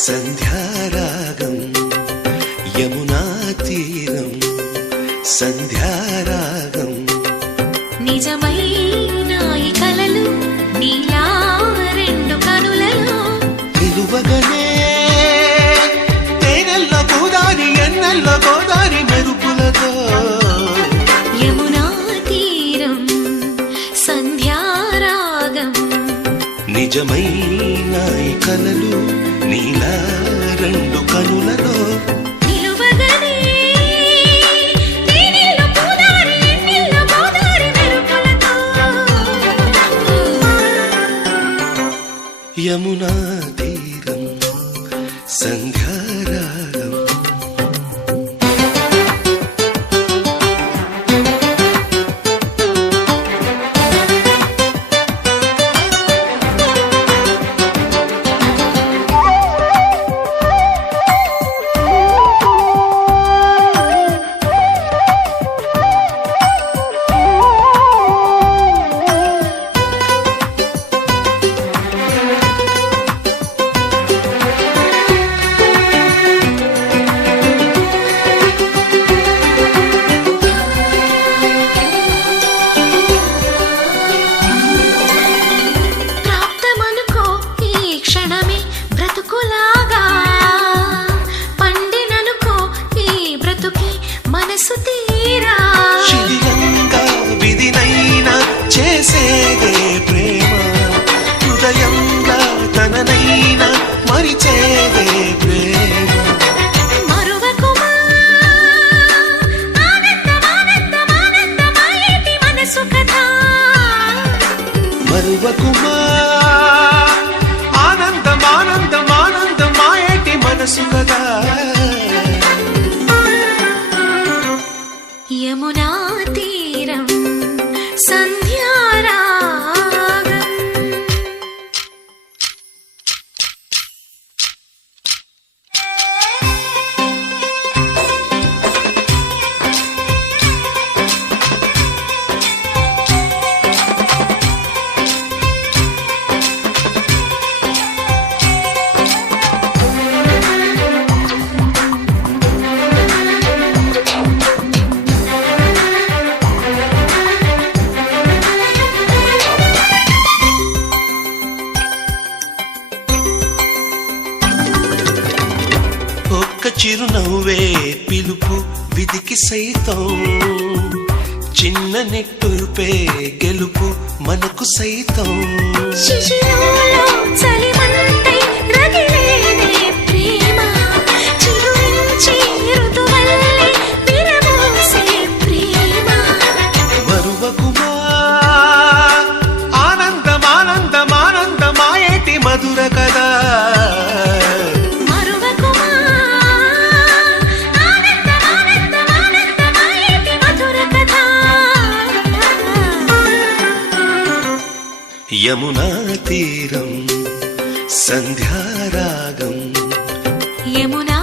సంధ్యారాగం యమునా తీరం సంధ్యారాగం నిజమైన ఈ కలలు నీలా రెండు కనులలో నిలువగనే తేనెల్ల గోదారి ఎన్నెల్ల గోదారి మెరుపులతో యమునా తీరం సంధ్యారాగం నిజమైన ఈ కలలు నీలా రెండు కనులలో యమునా తీరం సంధ్యారాగం శిథిలంగా విధినైనా చేసేదే ప్రేమ హృదయంగా తననైనా మరిచేదే ప్రేమ మరువకుమా మనసు కథ మరువకుమా ఆనందమాయేటి మనసు కదా యమునా తీరం సంధ్యారాగం చిరునవ్వే పిలుపు విధికి సైతం చిన్న నిట్టూర్పే గెలుపు మనకు సైతం శిశిరంలో చలిమంటై రగిలేనే ప్రేమ చిరువించి ఋతువల్లే విరబోసే ప్రేమ మరువకుమా ఆనందమాయేటి మధుర కదా యమునా తీరం సంధ్యారాగం యమునా